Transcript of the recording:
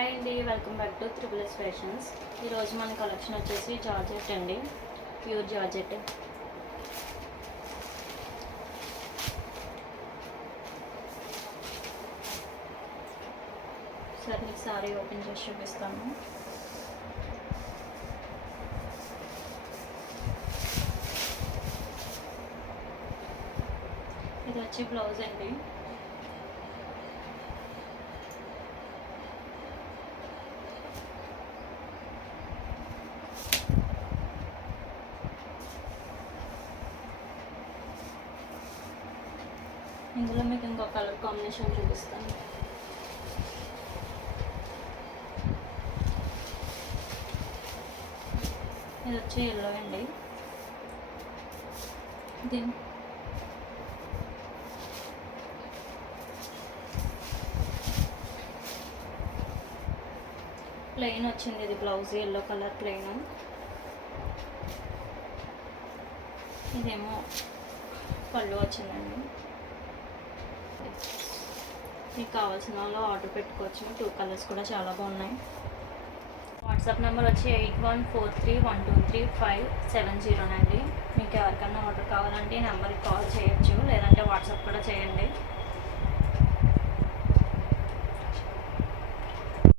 Hi అండి, welcome back to triple S fashions. ఈరోజు మన కలెక్షన్ వచ్చేసి జార్జెట్ అండి, ప్యూర్ జార్జెట్. సార్ మీకు సారీ ఓపెన్ చేసి చూపిస్తాను. ఇది వచ్చి బ్లౌజ్ అండి. ఇందులో మీకు ఇంకో కలర్ కాంబినేషన్ చూపిస్తాను. ఇది వచ్చి ఎల్లో అండి. దీని ప్లెయిన్ వచ్చింది, ఇది బ్లౌజ్ ఎల్లో కలర్ ప్లెయిన్. ఇదేమో పళ్ళు వచ్చిందండి. మీకు కావాల్సిన వాళ్ళు ఆర్డర్ పెట్టుకోవచ్చు. 2 కలర్స్ కూడా చాలా బాగున్నాయి. వాట్సాప్ నెంబర్ వచ్చి 8143123570 అండి. మీకు ఎవరికైనా ఆర్డర్ కావాలంటే ఈ నెంబర్కి కాల్ చేయొచ్చు, లేదంటే వాట్సాప్ కూడా చేయండి.